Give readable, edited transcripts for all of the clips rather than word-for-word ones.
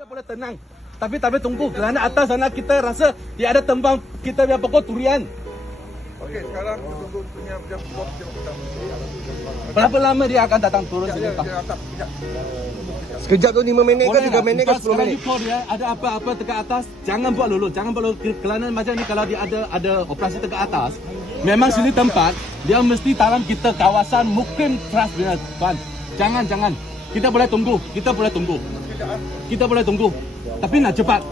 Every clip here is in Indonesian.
Kita boleh tenang, tapi tunggu kerana atas sana kita rasa dia ada tembang kita punya pokok durian. Okey, sekarang tunggu punya bos yang kita. Berapa lama dia akan datang turun sini, Pak? Sekejap tu 5 minit ke 3 minit ke 10 minit. Kalau dia ada apa-apa dekat atas, jangan buat lulu, kerana macam ni kalau dia ada operasi dekat atas, memang sini tempat dia mesti dalam kita kawasan Mukim Trust Business Fund. Jangan. Kita boleh tunggu. Tapi nak cepat.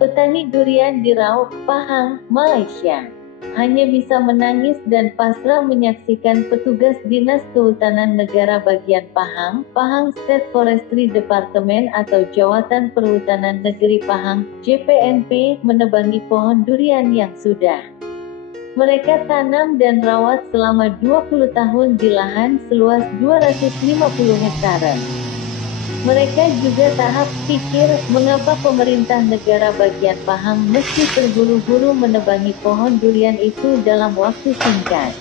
Petani durian di Raub, Pahang, Malaysia, hanya bisa menangis dan pasrah menyaksikan petugas Dinas Kehutanan Negara bagian Pahang, Pahang State Forestry Department atau Jawatan Perhutanan Negeri Pahang, JPNP, menebangi pohon durian yang sudah mereka tanam dan rawat selama 20 tahun di lahan seluas 250 hektare. Mereka juga tahap pikir mengapa pemerintah negara bagian Pahang mesti terburu-buru menebangi pohon durian itu dalam waktu singkat.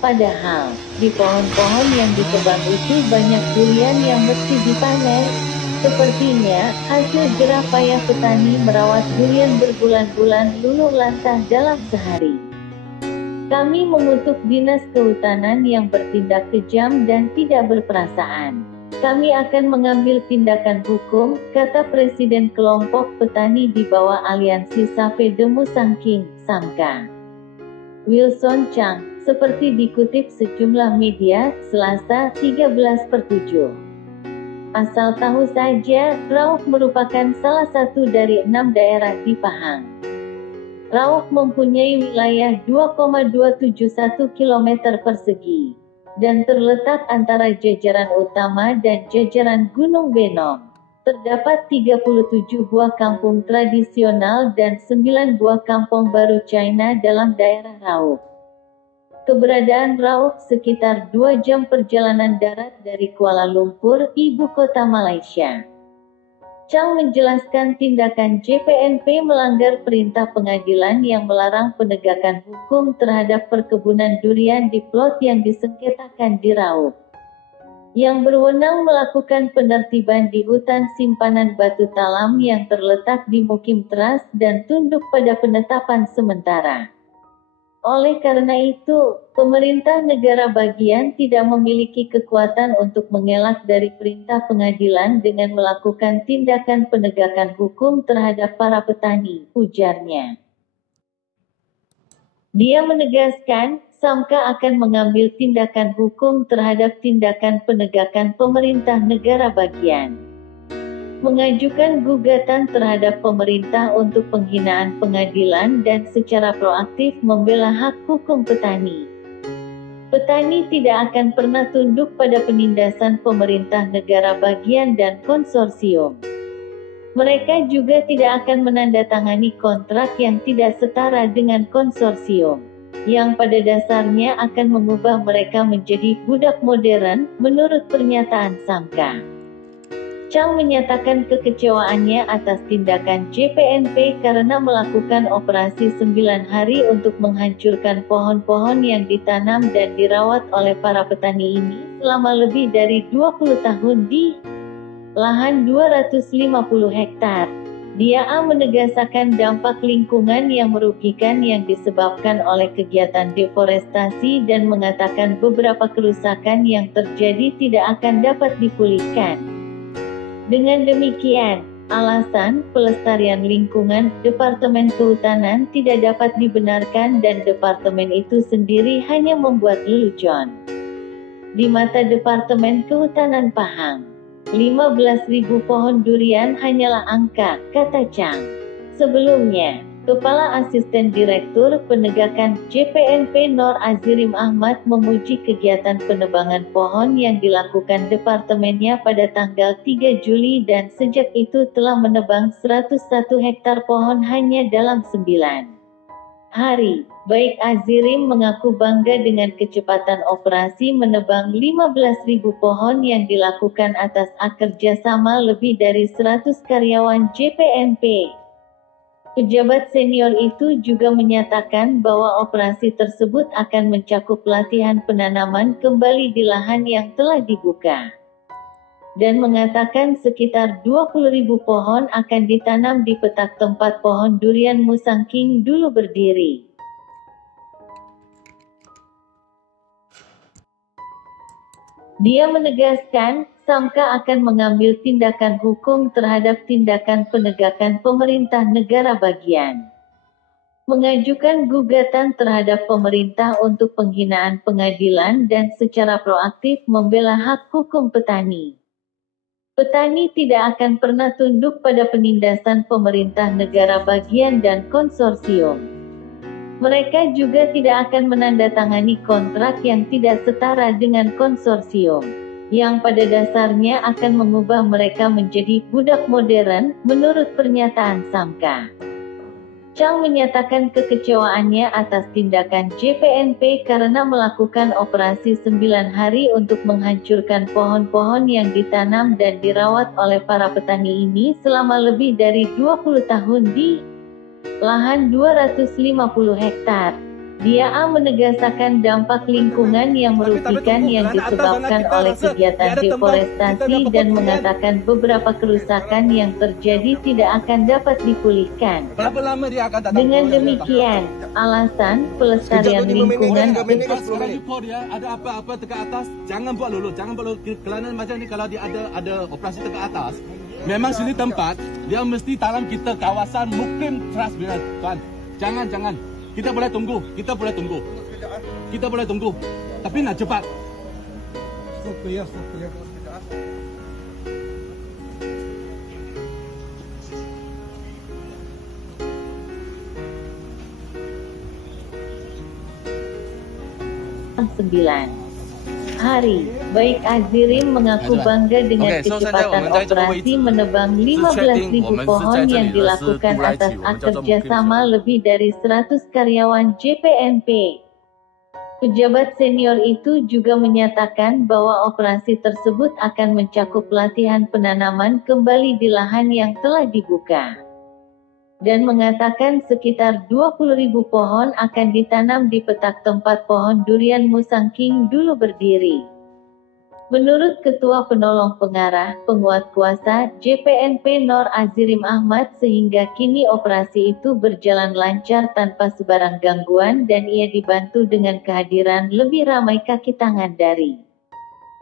Padahal, di pohon-pohon yang ditebang itu banyak durian yang mesti dipanen. Sepertinya, hasil jerah payah petani merawat durian berbulan-bulan luluh lantah dalam sehari. Kami mengutuk Dinas Kehutanan yang bertindak kejam dan tidak berperasaan. Kami akan mengambil tindakan hukum, kata Presiden Kelompok Petani di bawah Aliansi Safe Demu Sangking, Samka, Wilson Chang, seperti dikutip sejumlah media, Selasa 13/7. Asal tahu saja, Raub merupakan salah satu dari 6 daerah di Pahang. Raub mempunyai wilayah 2,271 km persegi. Dan terletak antara jajaran utama dan jajaran Gunung Benong. Terdapat 37 buah kampung tradisional dan 9 buah kampung baru China dalam daerah Raub. Keberadaan Raub sekitar 2 jam perjalanan darat dari Kuala Lumpur, ibu kota Malaysia. Chang menjelaskan tindakan JPNP melanggar perintah pengadilan yang melarang penegakan hukum terhadap perkebunan durian di plot yang disengketakan di Raub. Yang berwenang melakukan penertiban di hutan simpanan batu talam yang terletak di Mukim Trust dan tunduk pada penetapan sementara. Oleh karena itu, pemerintah negara bagian tidak memiliki kekuatan untuk mengelak dari perintah pengadilan dengan melakukan tindakan penegakan hukum terhadap para petani, ujarnya. Dia menegaskan, Samka akan mengambil tindakan hukum terhadap tindakan penegakan pemerintah negara bagian. Mengajukan gugatan terhadap pemerintah untuk penghinaan pengadilan dan secara proaktif membela hak hukum petani. Petani tidak akan pernah tunduk pada penindasan pemerintah negara bagian dan konsorsium. Mereka juga tidak akan menandatangani kontrak yang tidak setara dengan konsorsium, yang pada dasarnya akan mengubah mereka menjadi budak modern, menurut pernyataan Samka. Chang menyatakan kekecewaannya atas tindakan JPNP karena melakukan operasi 9 hari untuk menghancurkan pohon-pohon yang ditanam dan dirawat oleh para petani ini selama lebih dari 20 tahun di lahan 250 hektar. Dia menegaskan dampak lingkungan yang merugikan yang disebabkan oleh kegiatan deforestasi dan mengatakan beberapa kerusakan yang terjadi tidak akan dapat dipulihkan. Dengan demikian, alasan pelestarian lingkungan Departemen Kehutanan tidak dapat dibenarkan dan departemen itu sendiri hanya membuat lelucon. Di mata Departemen Kehutanan Pahang, 15.000 pohon durian hanyalah angka, kata Chang. Sebelumnya, Kepala Asisten Direktur Penegakan JPNP Nor Azirim Ahmad memuji kegiatan penebangan pohon yang dilakukan departemennya pada tanggal 3 Juli dan sejak itu telah menebang 101 hektar pohon hanya dalam 9 hari. Baik Azirim mengaku bangga dengan kecepatan operasi menebang 15.000 pohon yang dilakukan atas kerjasama lebih dari 100 karyawan JPNP. Pejabat senior itu juga menyatakan bahwa operasi tersebut akan mencakup latihan penanaman kembali di lahan yang telah dibuka. Dan mengatakan sekitar 20.000 pohon akan ditanam di petak tempat pohon durian Musang King dulu berdiri. Dia menegaskan, Samka akan mengambil tindakan hukum terhadap tindakan penegakan pemerintah negara bagian. Mengajukan gugatan terhadap pemerintah untuk penghinaan pengadilan dan secara proaktif membela hak hukum petani. Petani tidak akan pernah tunduk pada penindasan pemerintah negara bagian dan konsorsium. Mereka juga tidak akan menandatangani kontrak yang tidak setara dengan konsorsium, yang pada dasarnya akan mengubah mereka menjadi budak modern, menurut pernyataan Samka. Chang menyatakan kekecewaannya atas tindakan JPNP karena melakukan operasi 9 hari untuk menghancurkan pohon-pohon yang ditanam dan dirawat oleh para petani ini selama lebih dari 20 tahun di lahan 250 hektar. Dia menegaskan dampak lingkungan yang merugikan yang disebabkan oleh kegiatan deforestasi dan mengatakan beberapa kerusakan yang terjadi tidak akan dapat dipulihkan. Dengan demikian, alasan pelestarian lingkungan ada apa-apa dekat atas, jangan buat lulu, kerana macam ni kalau dia ada operasi dekat atas, memang sini tempat dia mesti tanam kita kawasan Mukim Trust Business, tuan. Jangan. Kita boleh tunggu. Tapi nak cepat. Ya. 9 hari. Baik Azirim mengaku bangga dengan kecepatan operasi menebang 15.000 pohon yang dilakukan atas kerjasama lebih dari 100 karyawan JPNP. Pejabat senior itu juga menyatakan bahwa operasi tersebut akan mencakup latihan penanaman kembali di lahan yang telah dibuka. Dan mengatakan sekitar 20.000 pohon akan ditanam di petak tempat pohon durian Musang King dulu berdiri. Menurut Ketua Penolong Pengarah, Penguat Kuasa, JPNP Nor Azirim Ahmad, sehingga kini operasi itu berjalan lancar tanpa sebarang gangguan dan ia dibantu dengan kehadiran lebih ramai kaki tangan dari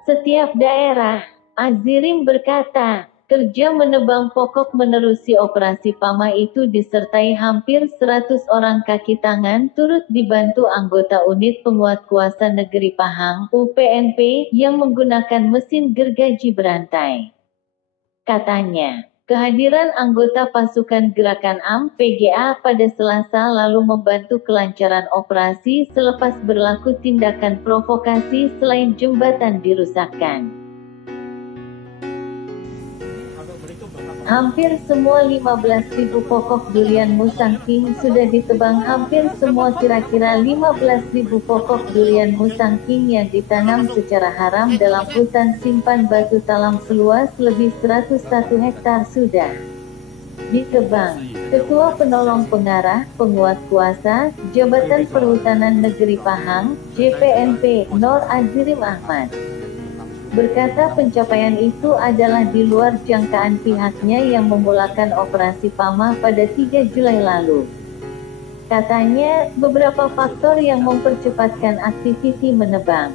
setiap daerah. Azirim berkata, kerja menebang pokok menerusi operasi PAMA itu disertai hampir 100 orang kaki tangan turut dibantu anggota unit penguat kuasa negeri Pahang, UPNP, yang menggunakan mesin gergaji berantai. Katanya, kehadiran anggota pasukan Gerakan AM PGA pada Selasa lalu membantu kelancaran operasi selepas berlaku tindakan provokasi selain jembatan dirusakkan. Hampir semua 15.000 pokok durian Musang King sudah ditebang. Hampir semua kira-kira 15.000 pokok durian Musang King yang ditanam secara haram dalam hutan simpan batu talam seluas lebih 101 hektar sudah ditebang. Ketua Penolong Pengarah, Penguat Kuasa, Jabatan Perhutanan Negeri Pahang, JPNP, Nor Azirim Ahmad, berkata pencapaian itu adalah di luar jangkaan pihaknya yang memulakan operasi PAMA pada 3 Julai lalu. Katanya, beberapa faktor yang mempercepatkan aktiviti menebang,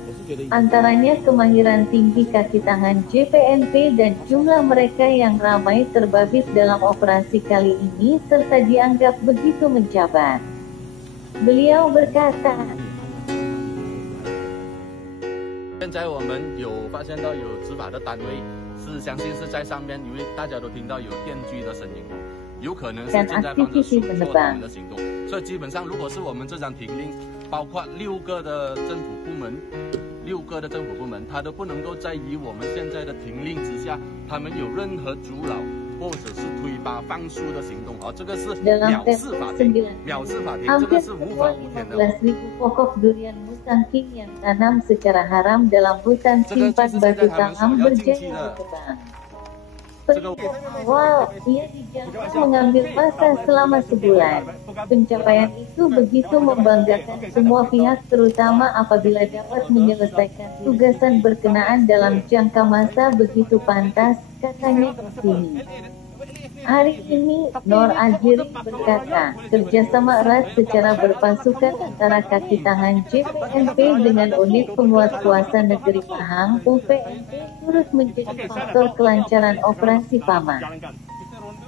antaranya kemahiran tinggi kaki tangan JPNP dan jumlah mereka yang ramai terbabit dalam operasi kali ini serta dianggap begitu mencabar. Beliau berkata, 现在我们有发现到有执法的单位是相信是在上面，因为大家都听到有电锯的声音，有可能是正在帮着辅助他们的行动。所以基本上，如果是我们这张停令，包括6个的政府部门，它都不能够在以我们现在的停令之下，他们有任何阻挠或者是推扒放诉的行动，这个是藐视法庭，这个是无法无天的。 15.000 pokok durian Musang King yang tanam secara haram dalam hutan simpan batu talam berjaya ditebang. Awal, ia dijangka mengambil masa selama sebulan. Pencapaian itu begitu membanggakan semua pihak, terutama apabila dapat menyelesaikan tugasan berkenaan dalam jangka masa begitu pantas, katanya di sini. Hari ini, Nor Azhiri berkata, kerjasama erat secara berpasukan antara kaki tangan JPNP dengan unit penguat kuasa negeri Pahang, UPNP, turut menjadi faktor kelancaran operasi PAMA.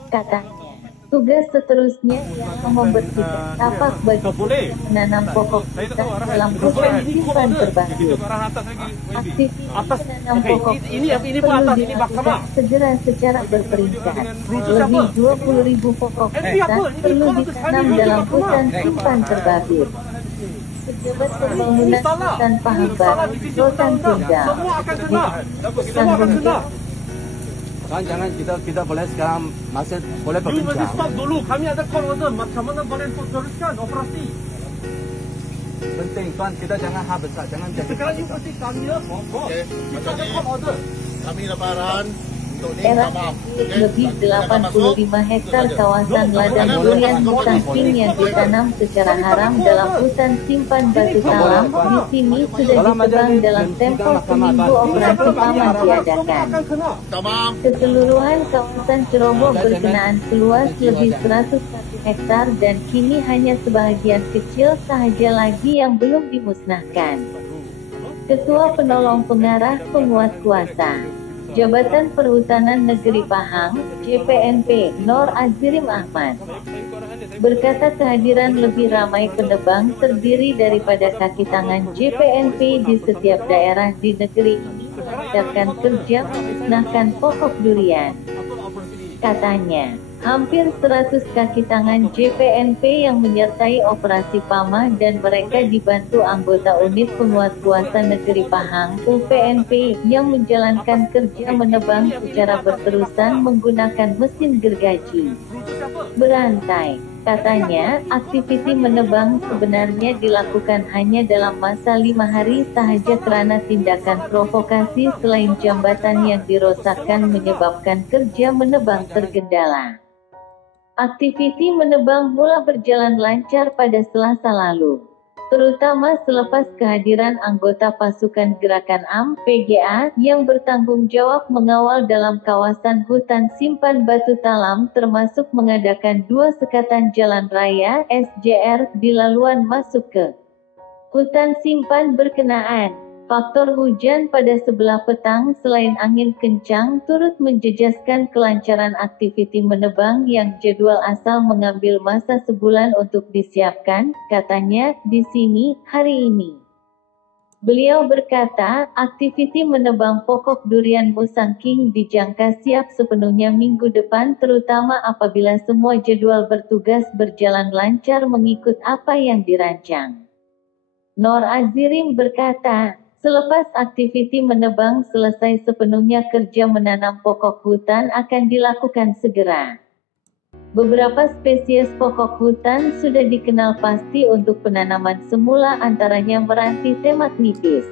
Katanya, tugas seterusnya ialah membersihkan tapak bagi menanam pokok hutan dalam hutan simpan terbaru. Aktivitas menanam pokok perlu dilakukan segera secara berperingkat. Lebih 20.000 pokok hutan perlu ditanam dalam hutan simpan terbaru. Pejabat Pembangunan Hutan Pahang Baru, Rotan Tunggal. Jangan kita boleh sekarang masih boleh berbincang. Stop dulu, kami ada call order. Macam mana boleh teruskan operasi? Penting tuan, kita jangan besar, jangan jadi. Sekarang you mesti kami ya, bos. Kita ada call order. Kami dapat arahan untuk ni Era lebih 85 hektar kawasan ladang durian musangking yang ditanam secara haram dalam hutan simpan Batu Talam di sini sudah ditebang dalam tempo seminggu operasi PAMA diadakan. tamam. Keseluruhan kawasan Ceroboh berkenaan seluas lebih 101 hektar dan kini hanya sebahagian kecil sahaja lagi yang belum dimusnahkan. Ketua Penolong Pengarah Penguat Kuasa Jabatan Perhutanan Negeri Pahang, JPNP, Nor Azhirim Ahmad, berkata kehadiran lebih ramai penebang terdiri daripada kaki tangan JPNP di setiap daerah di negeri ini memudahkan kerja memusnahkan pokok durian. Katanya, hampir 100 kaki tangan JPNP yang menyertai operasi PAMA dan mereka dibantu anggota unit penguat kuasa negeri Pahang, UPNP, yang menjalankan kerja menebang secara berterusan menggunakan mesin gergaji berantai. Katanya, aktiviti menebang sebenarnya dilakukan hanya dalam masa 5 hari sahaja karena tindakan provokasi selain jambatan yang dirosakkan menyebabkan kerja menebang tergendala. Aktiviti menebang mula berjalan lancar pada Selasa lalu, terutama selepas kehadiran anggota pasukan Gerakan AM (PGA) yang bertanggung jawab mengawal dalam kawasan hutan simpan Batu Talam termasuk mengadakan 2 sekatan jalan raya (SJR) di laluan masuk ke hutan simpan berkenaan. Faktor hujan pada sebelah petang selain angin kencang turut menjejaskan kelancaran aktiviti menebang yang jadwal asal mengambil masa sebulan untuk disiapkan, katanya, di sini, hari ini. Beliau berkata, aktiviti menebang pokok durian musangking dijangka siap sepenuhnya minggu depan terutama apabila semua jadwal bertugas berjalan lancar mengikut apa yang dirancang. Nor Azhirim berkata, selepas aktiviti menebang selesai sepenuhnya kerja menanam pokok hutan akan dilakukan segera. Beberapa spesies pokok hutan sudah dikenal pasti untuk penanaman semula antaranya Meranti temak nipis.